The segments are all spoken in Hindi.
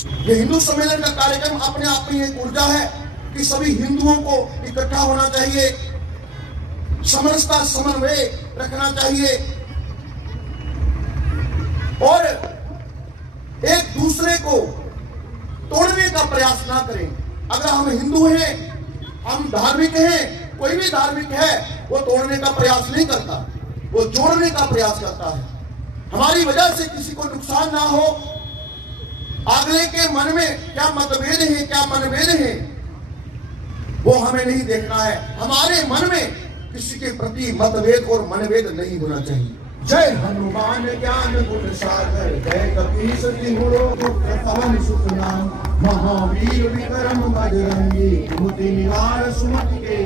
ये हिंदू सम्मेलन का कार्यक्रम अपने आप में एक ऊर्जा है कि सभी हिंदुओं को इकट्ठा होना चाहिए, समरसता समन्वय रखना चाहिए और एक दूसरे को तोड़ने का प्रयास ना करें। अगर हम हिंदू हैं, हम धार्मिक हैं, कोई भी धार्मिक है, वो तोड़ने का प्रयास नहीं करता, वो जोड़ने का प्रयास करता है। हमारी वजह से किसी को नुकसान ना हो, अगले के मन में क्या मतभेद है, क्या मनभेद है, वो हमें नहीं देखना है। हमारे मन में किसी के प्रति मतभेद और मनभेद नहीं होना चाहिए। जय हनुमान ज्ञान गुण सागर, जय कपीस तिहुरो दुख पवन सुख नाम, महावीर विक्रम बजरंगी, कुमति निवार सुमति के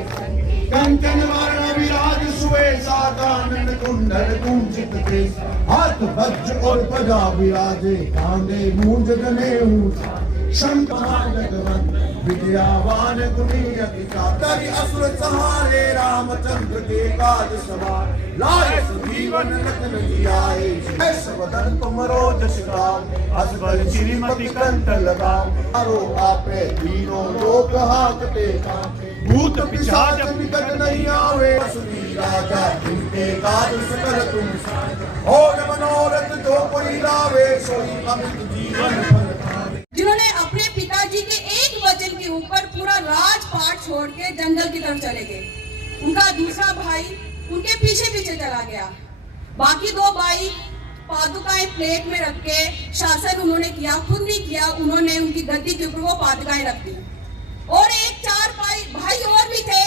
कंचन वर्ण विराज सुवेशा, कानन कुंडल कुंचित केश, हाथ वज्र और ध्वजा विराजे, कांधे मूंज जनेऊ, शंकर जगवंत विद्यावान गुणी अति चातुर्य, असुर संहारे रामचंद्र के काज सवार, लाए सुजीवन लखन जियाए, ऐसा वदन तुमरो जस राम, असबल श्रीमति कंठ लगाओ, आरो आपे तीनों लोक हाकते कांपे, भूत पिशाच निकट नहीं आवे, असुरी राजा जिनके काज सकल तुम साजा, और मनोरथ जो कोई लावे, सोई अमित जीवन फल पावे। जिन्होंने अपने पिताजी के एक वचन के ऊपर पूरा राजपाट छोड़ के जंगल की तरफ चले गए। उनका दूसरा भाई उनके पीछे पीछे चला गया। बाकी दो भाई पादुकाएं प्लेट में रख के शासन उन्होंने किया, खुद नहीं किया, उन्होंने उनकी गद्दी के ऊपर वो पादुकाएं रख दी। और एक चार भाई और भी थे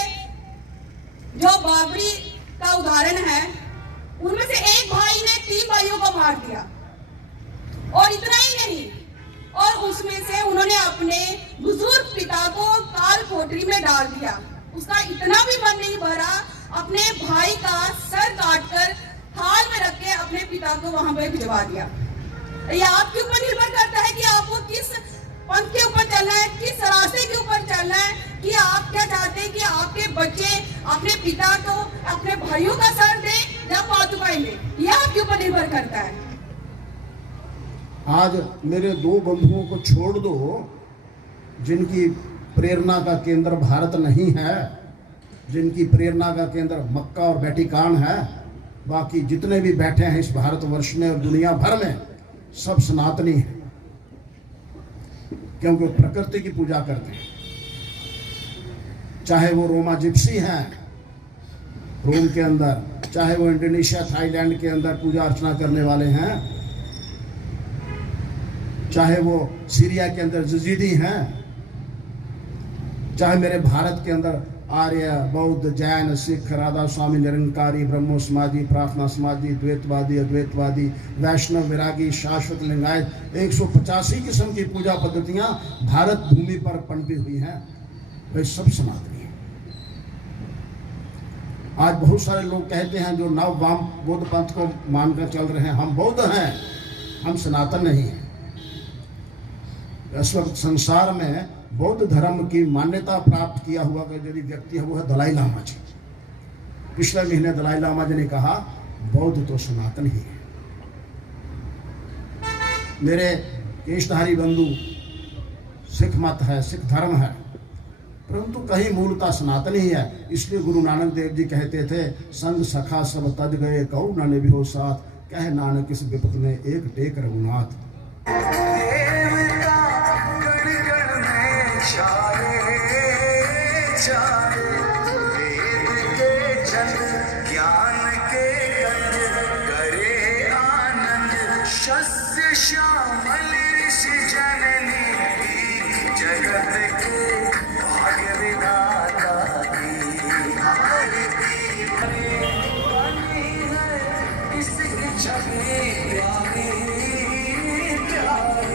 जो बाबरी का उदाहरण है, उनमें से एक भाई ने 3 भाइयों को मार दिया। और इतना ही नहीं, और उसमें से उन्होंने अपने बुजुर्ग पिता को काल कोठरी में डाल दिया। उसका इतना भी मन नहीं भरा, अपने भाई का सर काटकर थाल में रख के अपने पिता को वहां पर भिजवा दिया। ये आपके ऊपर निर्भर करता है कि आपको किस पंथ के ऊपर चलना है, किस रास्ते के ऊपर चलना है, कि आप क्या चाहते हैं कि आपके बच्चे अपने पिता को, अपने भाइयों का सर दें या पादुकाएं दें। यह आपके ऊपर निर्भर करता है। आज मेरे 2 बंधुओं को छोड़ दो जिनकी प्रेरणा का केंद्र भारत नहीं है, जिनकी प्रेरणा का केंद्र मक्का और वेटिकान है। बाकी जितने भी बैठे हैं इस भारतवर्ष में और दुनिया भर में, सब सनातनी हैं, क्योंकि वो प्रकृति की पूजा करते हैं। चाहे वो रोमा जिप्सी हैं रोम के अंदर, चाहे वो इंडोनेशिया थाईलैंड के अंदर पूजा अर्चना करने वाले हैं, चाहे वो सीरिया के अंदर जजीदी हैं, चाहे मेरे भारत के अंदर आर्य, बौद्ध, जैन, सिख, राधा स्वामी, निरंकारी, ब्रह्मो समाजी, प्रार्थना समाजी, द्वैतवादी, अद्वैतवादी, वैष्णव, विरागी, शाश्वत, लिंगायत, 185 किस्म की पूजा पद्धतियां भारत भूमि पर पनपी हुई हैं। वे सब सनातनी हैं। आज बहुत सारे लोग कहते हैं जो नव वाम बौद्ध पंथ को मानकर चल रहे हैं, हम बौद्ध हैं, हम सनातन नहीं हैं। इस वक्त संसार में बौद्ध धर्म की मान्यता प्राप्त किया हुआ यदि व्यक्ति है वो है दलाई लामा जी। पिछले महीने दलाई लामा जी ने कहा बौद्ध तो सनातन ही है। मेरे केशधारी बंधु, सिख मत है, सिख धर्म है, परंतु कहीं मूलता सनातन ही है। इसलिए गुरु नानक देव जी कहते थे, संग सखा सब तज गए, कहू न निभियो साथ, कह नानक इस विपत में एक टेक रघुनाथ। ज्ञान के कंद करे आनंद, शस्य श्यामल ऋषि जननी, जगत के भाग्य विधाता की इसकी छवि प्यारी प्यारी।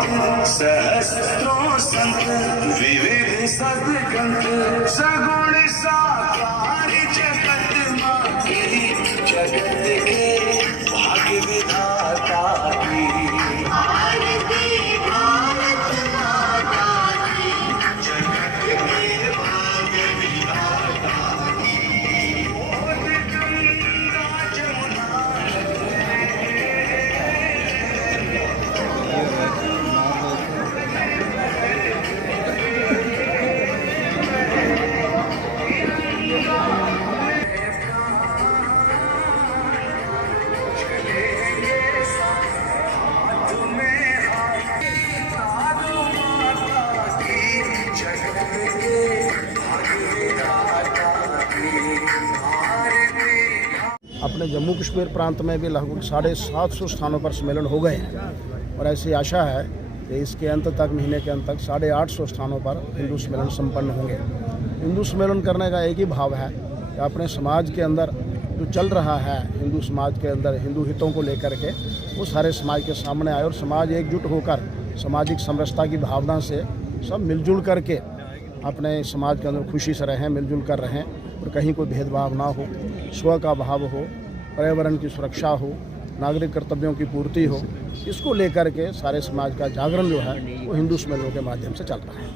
सहस्त्रों संत विविध सद्गंध सगुण साकार जगत माते जगत के भाग्य विधाता की आरती भारत माता की जगत के भाग्य विधाता की ओट गंगा जमुना अपने जम्मू कश्मीर प्रांत में भी लगभग 750 स्थानों पर सम्मेलन हो गए हैं और ऐसी आशा है कि इसके अंत तक, महीने के अंत तक 850 स्थानों पर हिंदू सम्मेलन संपन्न होंगे। हिंदू सम्मेलन करने का एक ही भाव है कि अपने समाज के अंदर जो चल रहा है, हिंदू समाज के अंदर हिंदू हितों को लेकर के वो सारे समाज के सामने आए और समाज एकजुट होकर सामाजिक समरसता की भावना से सब मिलजुल करके अपने समाज के अंदर खुशी से रहें, मिलजुल कर रहें और कहीं कोई भेदभाव ना हो, स्व का भाव हो, पर्यावरण की सुरक्षा हो, नागरिक कर्तव्यों की पूर्ति हो। इसको लेकर के सारे समाज का जागरण जो है वो हिंदू सम्मेलनों के माध्यम से चल रहा है।